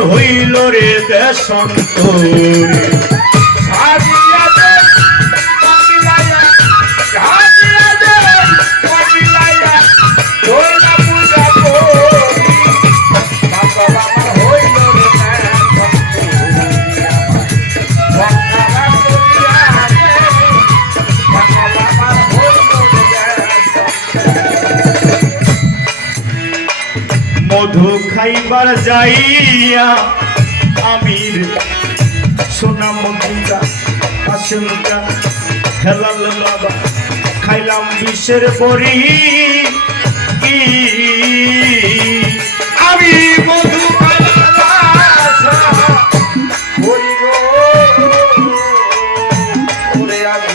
হইল রে দেশান্তরে। খাইবার যাইয়া আমির। সোনা মন্দিরা আশঙ্কা হেলাল বাবা খাইলাম বিষের বড়ি। আমি মধু আমি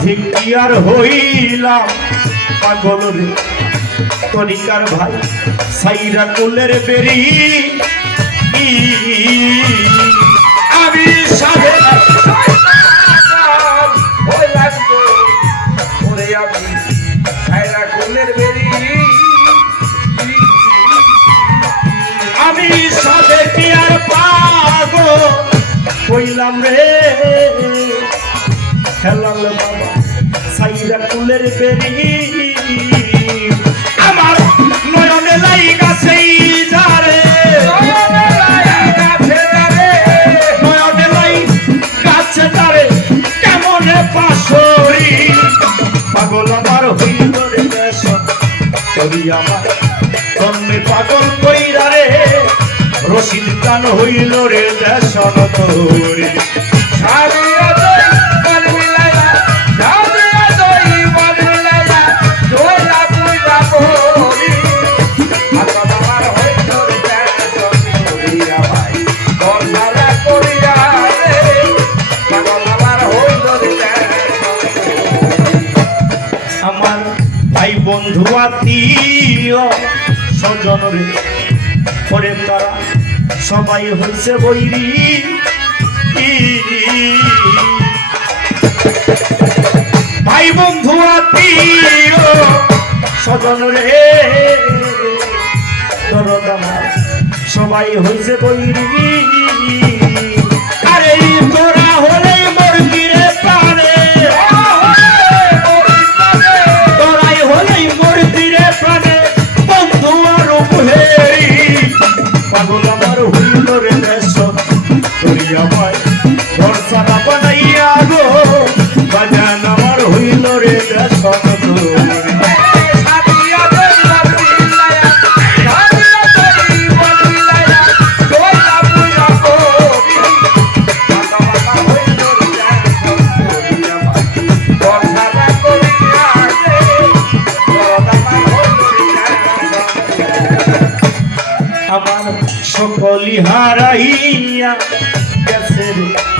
সাথে কি আর হইলাম। পাগল রে, তরিকার ভাই, সাইরা কোলের বেরি। আমি সাধে আমি সাধে কি আর পাগল? হইলাম রে খেলাল কুলের বেরি আমার নয়নে লাই গাছেই যারে নয়নে লাই গাছে যারে কেমনে পাশরি। পাগল আমার হইল রে দেশ। করি আমার পাগল কইরা রে রশিদ কান হইল রে দেশন তোরে বন্ধু আত্মীয় স্বজন রে করে তারা সবাই হয়েছে বৈরি। ভাই বন্ধু স্বজন রে, দরদ সবাই হয়েছে বৈরি। হইল রে তোরে আমার সকলি হারাইয়া গেছে রে।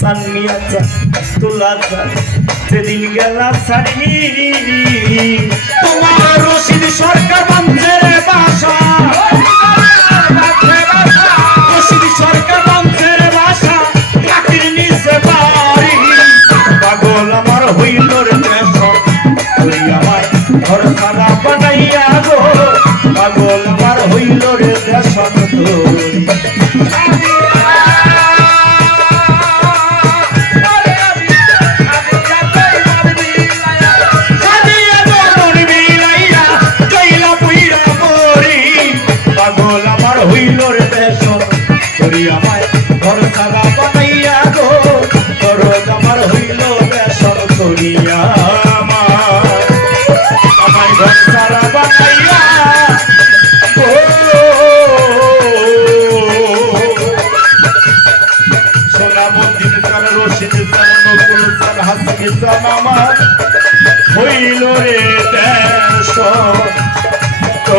সানমিয়া চা তুলা চা সেদিন গেলা সারি তুমি আমায়, ঘর সাদা বানাইয়া গো। খরচ আমার হইল বেসর করিয়া আমায়। ঘর সারা বানাইয়া সোনা মন্দির সান রশিদ সান নকুল সান হাসি সান আমার। হইল রে দেশ। তো